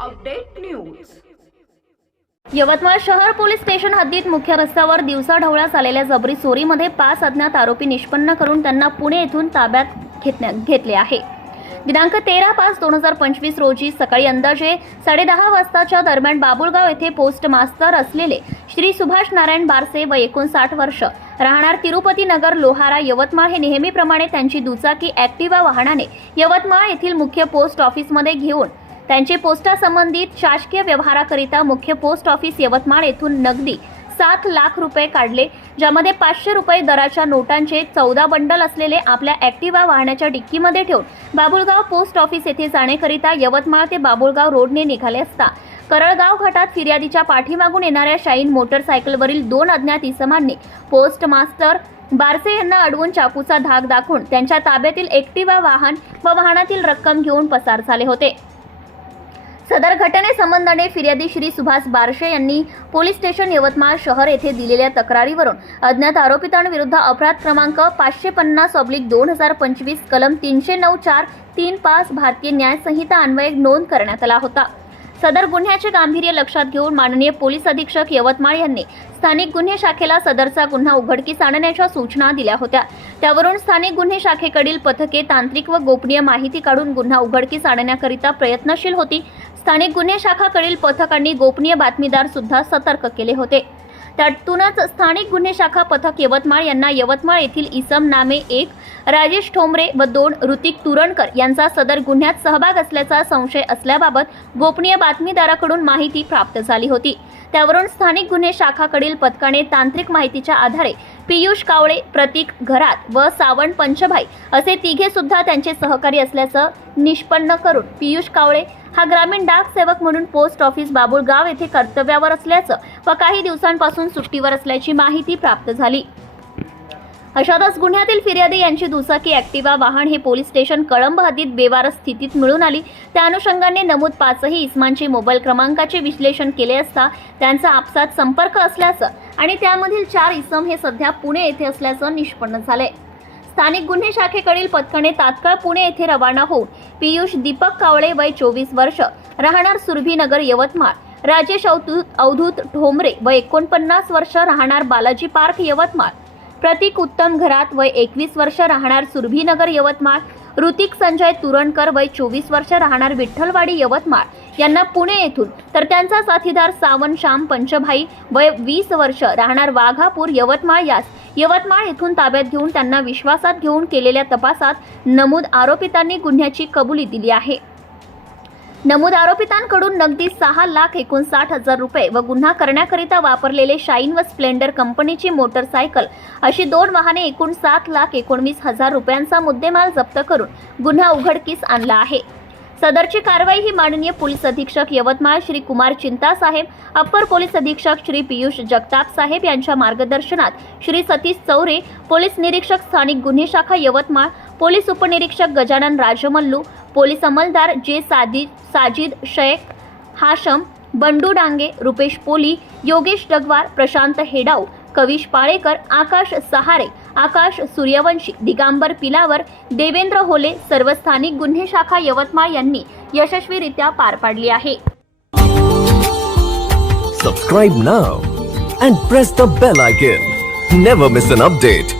Update news. Yavatmal शहर police station हद्दीत मुख्य रस्त्यावर दिवसा ढवळ्यास आलेल्या जबरी चोरीमध्ये पाच अज्ञात आरोपी निष्पन्न करून त्यांना पुणे येथून ताब्यात घेतल्या घेतले आहे. दिनांक तेरा पाच दोन हजार पंचवीस रोजी सकाळी अंदाजे साडेदहा वाजताच्या दरम्यान बाबुळगाव येथे पोस्ट मास्तर असलेले श्री सुभाष नारायण बारसे व एकोणसाठ वर्ष राहणार तिरुपती नगर लोहारा यवतमाळ हे नेहमीप्रमाणे त्यांची दुचाकी ॲक्टिवा वाहनाने यवतमाळ येथील मुख्य पोस्ट ऑफिसमध्ये घेऊन त्यांचे पोस्टासंबंधित शासकीय व्यवहाराकरिता मुख्य पोस्ट ऑफिस यवतमाळ येथून नगदी सात लाख रुपये काढले ज्यामध्ये पाचशे रुपये दराच्या नोटांचे चौदा बंडल असलेले आपल्या ॲक्टिवा वाहनाच्या डिक्कीमध्ये ठेवून बाबुळगाव पोस्ट ऑफिस येथे जाण्याकरिता यवतमाळ ते बाबुळगाव रोडने निघाले असता करळगाव घाटात फिर्यादीच्या पाठीमागून येणाऱ्या शाईन मोटरसायकलवरील दोन अज्ञात इसमांनी पोस्ट मास्टर बारसे यांना अडवून चाकूचा धाक दाखवून त्यांच्या ताब्यातील ॲक्टिवा वाहन व वाहनातील रक्कम घेऊन पसार झाले होते. सदर घटनेसंबंधाने फिर्यादी श्री सुभाष बारशे यांनी पोलीस स्टेशन यवतमाळ शहर येथे दिलेल्या तक्रारीवरून अज्ञात आरोपितांविरुद्ध अपराध क्रमांक पाचशे पन्नास ऑब्लिक दोन हजार पंचवीस कलम तीनशे नऊ चार तीन पाच भारतीय न्याय संहिता अन्वये नोंद करण्यात आला होता. सदर गुन्ह्याचे गांभीर्य लक्षात घेऊन माननीय पोलीस अधीक्षक यवतमाळ यांनी स्थानिक गुन्हे शाखेला सदरचा गुन्हा उघडकीस आणण्याच्या सूचना दिल्या होत्या. त्यावरून स्थानिक गुन्हे शाखेकडील पथके तांत्रिक व गोपनीय माहिती काढून गुन्हा उघडकीस आणण्याकरिता प्रयत्नशील होती. स्थानिक गुन्हे शाखाकडील पथकांनी गोपनीय बातमीदार सुद्धा सतर्क केले होते. त्यातूनच स्थानिक गुन्हे शाखा पथक यवतमाळ यांना यवतमाळ येथील इसम नामे एक राजेश ठोंबरे व दोन ऋतिक तुरणकर यांचा सदर गुन्ह्यात सहभाग असल्याचा संशय असल्याबाबत गोपनीय बातमीदाराकडून माहिती प्राप्त झाली होती. त्यावरून स्थानिक गुन्हे शाखाकडील पथकाने तांत्रिक माहितीच्या आधारे पियुष कावळे प्रतीक घरात व सावंत पंचभाई असे तिघे सुद्धा त्यांचे सहकारी असल्याचं निष्पन्न करून पियुष कावळे हा ग्रामीण डाक सेवक म्हणून पोस्ट ऑफिस बाबुळगाव येथे कर्तव्यावर असल्याचं व काही दिवसांपासून सुट्टीवर असल्याची माहिती प्राप्त झाली. अशातच गुन्ह्यातील फिर्यादी यांची दुचाकी ॲक्टिवा वाहन हे पोलीस स्टेशन कळंब हद्दीत बेवारस स्थितीत मिळून आली. त्या अनुषंगाने नमूद पाचही इस्मांचे मोबाईल क्रमांकाचे विश्लेषण केले असता त्यांचा आपसात संपर्क असल्याचं आणि त्यामधील चार इसम हे सध्या पुणे येथे असल्याचं निष्पन्न झालंय. स्थानिक गुन्हे शाखेकडील पथकाने तात्काळ पुणे येथे रवाना होऊन पियुष दीपक कावळे वय चोवीस वर्ष. राहणार सुरभीनगर यवतमाळ. राजेश अवधूत अवधूत ठोंबरे व एकोणपन्नास वर्ष राहणार बालाजी पार्क यवतमाळ. प्रतीक उत्तम घरात वय एकवीस वर्ष राहणार सुरभीनगर यवतमाळ. ऋतिक संजय तुरणकर वय चोवीस वर्ष राहणार विठ्ठलवाडी यवतमाळ. यांना पुणे येथून. तर त्यांचा साथीदार सावन श्याम पंचभाई वय वीस वर्ष राहणार वाघापूर यवतमाळ यास यवतमाळ येथून ताब्यात घेऊन त्यांना विश्वासात घेऊन केलेल्या तपासात नमूद आरोपितांनी गुन्ह्याची कबुली दिली आहे. नमूद आरोपितांकडून नगदी सहा लाख एकोणसाठ हजार रुपये व गुन्हा करण्याकरिता वापरलेले शाईन व स्प्लेंडर कंपनीची मोटरसायकल अशी दोन वाहने एकूण सात लाख एकोणवीस हजार रुपयांचा मुद्देमाल जप्त करून गुन्हा उघडकीस आणला आहे. सदरची कारवाई ही माननीय पोलीस अधीक्षक यवतमाळ श्री कुमार चिंता साहेब अप्पर पोलीस अधीक्षक श्री पियुष जगताप साहेब यांच्या मार्गदर्शनात श्री सतीश चौरे पोलीस निरीक्षक स्थानिक गुन्हे शाखा यवतमाळ पोलीस उपनिरीक्षक गजानन राजमल्लू पोलीस अंमलदार जे सादी साजिद शेख हाशम बंडू डांगे रुपेश पोली योगेश डगवार प्रशांत हेडाऊ कविश पाळेकर आकाश सहारे आकाश सूर्यवंशी दिगांबर पिलावर देवेंद्र होले सर्व स्थानिक गुन्हे शाखा यवतमाळ यांनी यशस्वीरित्या पार पाडली आहे. Subscribe now and press the bell icon never miss an update